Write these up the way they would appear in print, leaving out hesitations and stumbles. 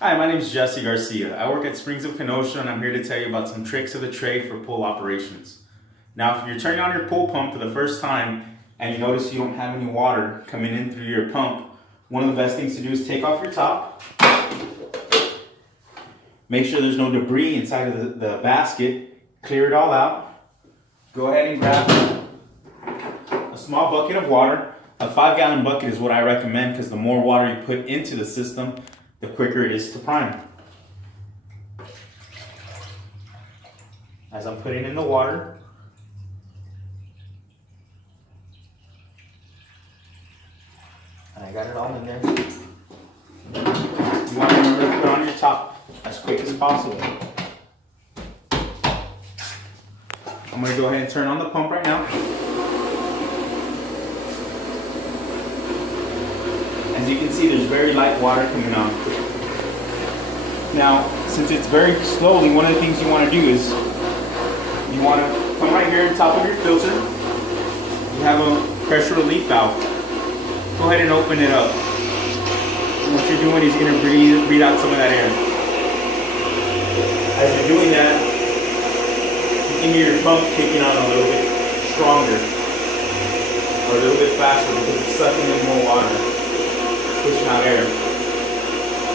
Hi, my name is Jesse Garcia. I work at Springs of Kenosha and I'm here to tell you about some tricks of the trade for pool operations. Now, if you're turning on your pool pump for the first time and you notice you don't have any water coming in through your pump, one of the best things to do is take off your top. Make sure there's no debris inside of the basket. Clear it all out. Go ahead and grab a small bucket of water. A 5-gallon bucket is what I recommend because the more water you put into the system, the quicker it is to prime. As I'm putting in the water, and I got it all in there. You want to remember to put on your top as quick as possible. I'm going to go ahead and turn on the pump right now. As you can see, there's very light water coming on. Now, since it's very slowly, one of the things you want to do is you want to come right here on top of your filter. You have a pressure relief valve. Go ahead and open it up. And what you're doing is you're going to breathe out some of that air. As you're doing that, you can hear your pump kicking on a little bit stronger or a little bit faster because it's sucking in more water. Pushing out air.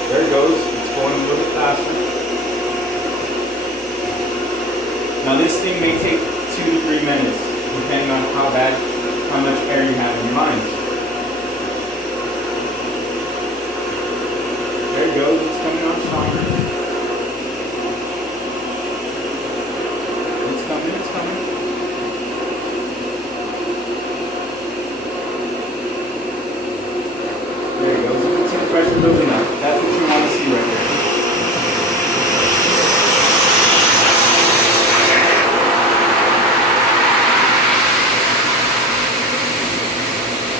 There it goes. It's going a little bit faster. Now this thing may take 2 to 3 minutes, depending on how much air you have in your lines. There it goes. It's coming on stronger. It's coming. It's coming. There you go. So you can see the pressure building up. That's what you want to see right there.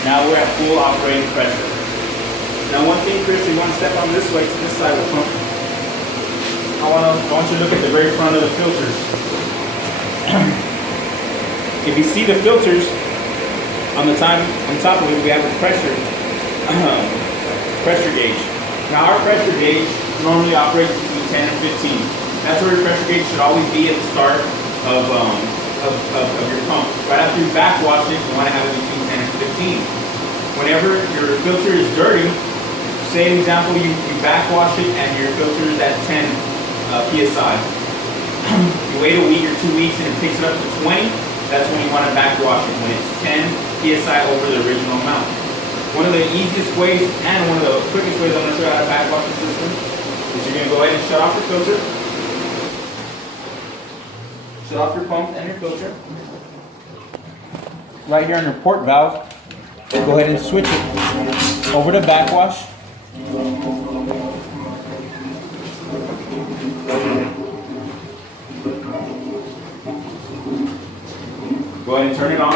Now we're at full operating pressure. Now one thing, Chris, you want to step on this way to this side of the pump. I want you to look at the very front of the filters. If you see the filters on top of it, we have a pressure gauge. Now our pressure gauge normally operates between 10 and 15. That's where your pressure gauge should always be at the start of your pump. Right after you backwash it, you want to have it between 10 and 15. Whenever your filter is dirty, say an example, you backwash it and your filter is at 10 psi. You wait a week or 2 weeks and it picks it up to 20, that's when you want to backwash it, when it's 10 psi over the original amount. One of the easiest ways and one of the quickest ways I'm going to show you how to backwash the system is you're going to go ahead and shut off your filter. Shut off your pump and your filter. Right here on your port valve, go ahead and switch it over to backwash. Go ahead and turn it on.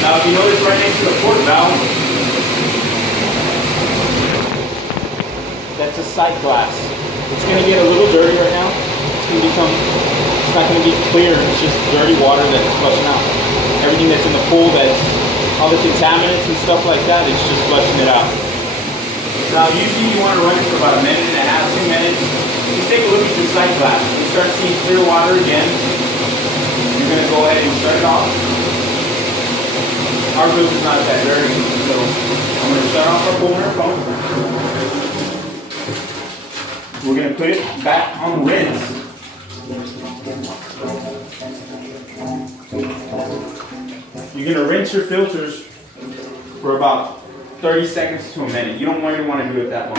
Now if you notice right next to the port valve, that's a sight glass. It's going to get a little dirty right now. It's not going to be clear, it's just dirty water that's flushing out. Everything that's in the pool, that's all the contaminants and stuff like that, it's just flushing it out. Now usually you want to run it for about 1.5 minutes, 2 minutes. Just take a look at your sight glass. You start seeing clear water again. You're going to go ahead and shut it off. Our filter's not that dirty, so I'm going to shut off our pulmonar pump. We're going to put it back on rinse. You're going to rinse your filters for about 30 seconds to a minute. You don't really want to do it that long.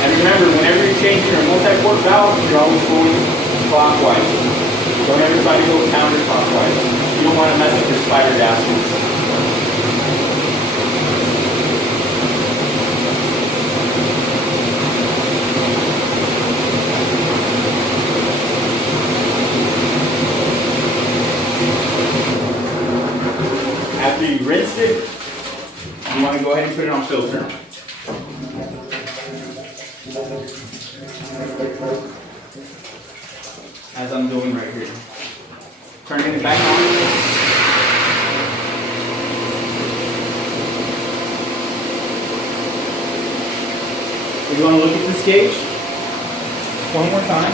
And remember, whenever you're changing your multi-port valve, you're always going clockwise. Don't everybody go counterclockwise. You don't want to mess up your spider gaskets. After you rinse it, you want to go ahead and put it on filter. As I'm doing right here. Turning it back on. We're going to look at this gauge one more time.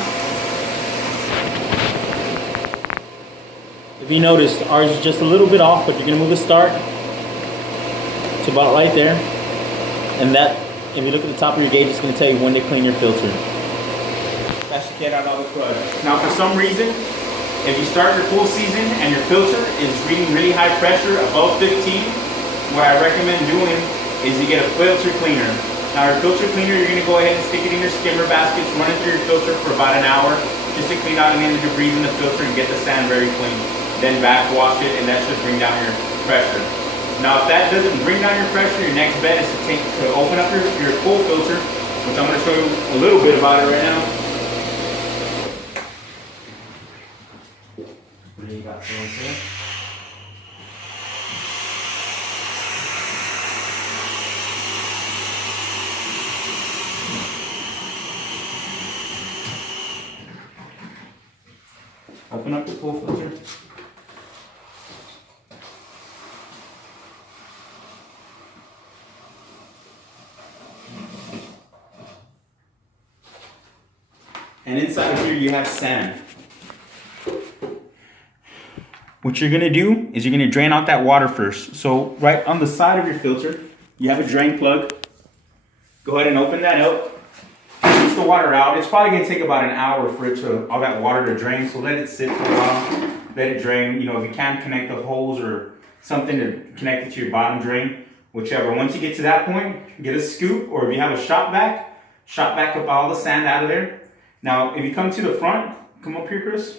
If you notice, ours is just a little bit off, but you're going to move the start to about right there. And that, if you look at the top of your gauge, it's going to tell you when to clean your filter. That should get out all the crud. Now, for some reason, if you start your pool season and your filter is reading really high pressure, above 15, what I recommend doing is you get a filter cleaner. Now, your filter cleaner, you're going to go ahead and stick it in your skimmer baskets, run it through your filter for about an hour, just to clean out any of the debris in the filter and get the sand very clean. Then backwash it, and that should bring down your pressure. Now, if that doesn't bring down your pressure, your next bet is to open up your pool filter, which I'm going to show you a little bit about it right now. What do you got going here? Open up the pool filter. And inside of here you have sand. What you're gonna do is you're gonna drain out that water first. So right on the side of your filter, you have a drain plug. Go ahead and open that up. Push the water out. It's probably gonna take about an hour for it to, all that water to drain. So let it sit for a while. Let it drain. You know, if you can connect the hose or something to connect it to your bottom drain, whichever. Once you get to that point, get a scoop, or if you have a shop vac up all the sand out of there. Now, if you come to the front, come up here, Chris.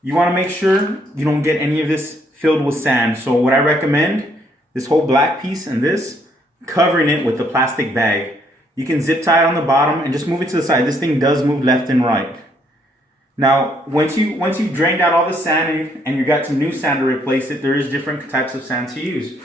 You want to make sure you don't get any of this filled with sand. So what I recommend, this whole black piece and this, covering it with the plastic bag. You can zip tie it on the bottom and just move it to the side. This thing does move left and right. Now, once you've drained out all the sand and you got some new sand to replace it, there is different types of sand to use.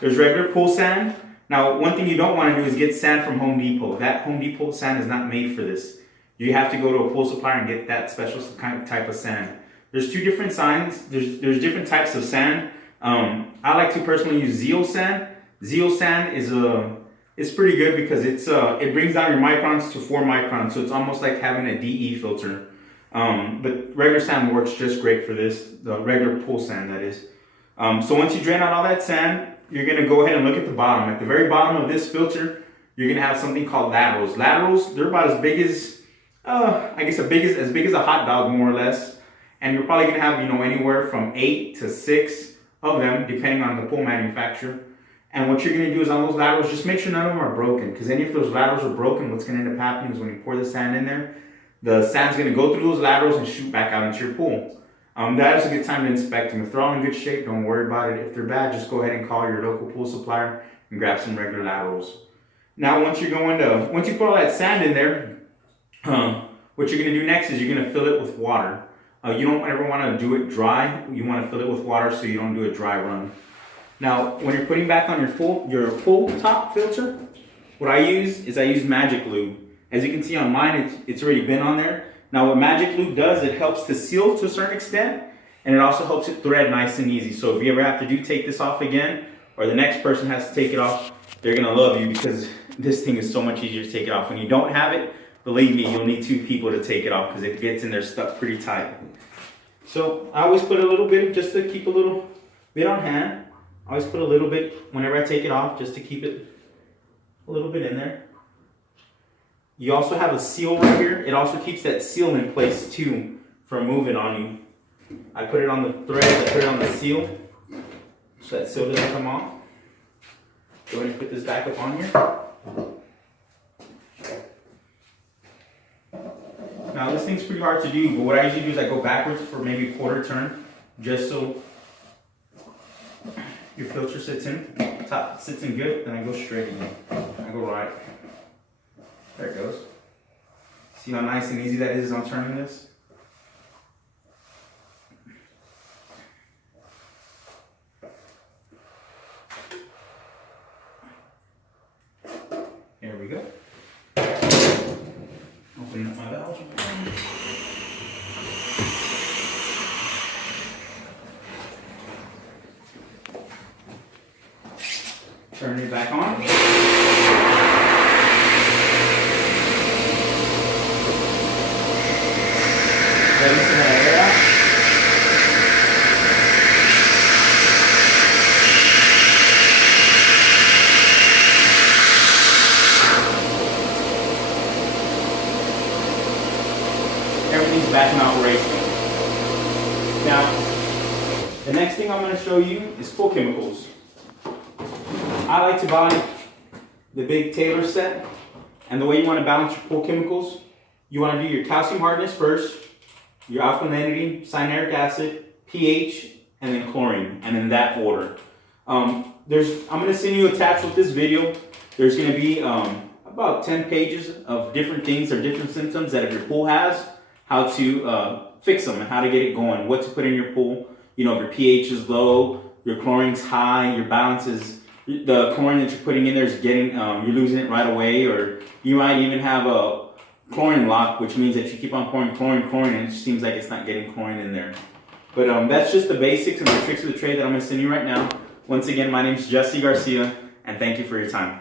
There's regular pool sand. Now, one thing you don't want to do is get sand from Home Depot. That Home Depot sand is not made for this. You have to go to a pool supplier and get that special type of sand. There's two different signs. There's different types of sand. I like to personally use Zeal sand. Zeal sand is pretty good because it brings down your microns to 4 microns, so it's almost like having a DE filter. But regular sand works just great for this, the regular pool sand that is. So once you drain out all that sand, you're gonna go ahead and look at the bottom. At the very bottom of this filter, you're gonna have something called laterals. Laterals, they're about as big as, I guess as big as a hot dog, more or less. And you're probably gonna have, you know, anywhere from 8 to 6 of them, depending on the pool manufacturer. And what you're gonna do is on those laterals, just make sure none of them are broken. Because any of those laterals are broken, what's gonna end up happening is when you pour the sand in there, the sand's gonna go through those laterals and shoot back out into your pool. That is a good time to inspect them. If they're all in good shape, don't worry about it. If they're bad, just go ahead and call your local pool supplier and grab some regular laterals. Now, once you put all that sand in there, what you're gonna do next is you're gonna fill it with water. You don't ever wanna do it dry. You wanna fill it with water so you don't do a dry run. Now, when you're putting back on your full top filter, what I use Magic Lube. As you can see on mine, it's already been on there. Now, what Magic Lube does, it helps to seal to a certain extent, and it also helps it thread nice and easy. So if you ever have to take this off again, or the next person has to take it off, they're gonna love you because this thing is so much easier to take it off. When you don't have it, believe me, you'll need 2 people to take it off because it gets in there stuck pretty tight. So I always put a little bit just to keep a little bit on hand. I always put a little bit whenever I take it off just to keep it a little bit in there. You also have a seal right here. It also keeps that seal in place too from moving on you. I put it on the thread, I put it on the seal so that seal doesn't come off. Go ahead and put this back up on here. Now this thing's pretty hard to do, but what I usually do is I go backwards for maybe a quarter turn just so your filter sits in, top sits in good, then I go straight again. I go right. There it goes. See how nice and easy that is on turning this? There we go. Open up my valve. Turn it back on. to show you is pool chemicals. I like to buy the big Taylor set, and the way you want to balance your pool chemicals, you want to do your calcium hardness first, your alkalinity, cyanuric acid, pH, and then chlorine, and in that order. I'm going to send you attached with this video. There's going to be about 10 pages of different things or different symptoms that if your pool has, how to fix them and how to get it going, what to put in your pool. You know, if your pH is low, your chlorine's high, your balance is, the chlorine that you're putting in there is getting, you're losing it right away, or you might even have a chlorine lock, which means that you keep on pouring chlorine, and it just seems like it's not getting chlorine in there. But that's just the basics and the tricks of the trade that I'm going to send you right now. Once again, my name is Jesse Garcia, and thank you for your time.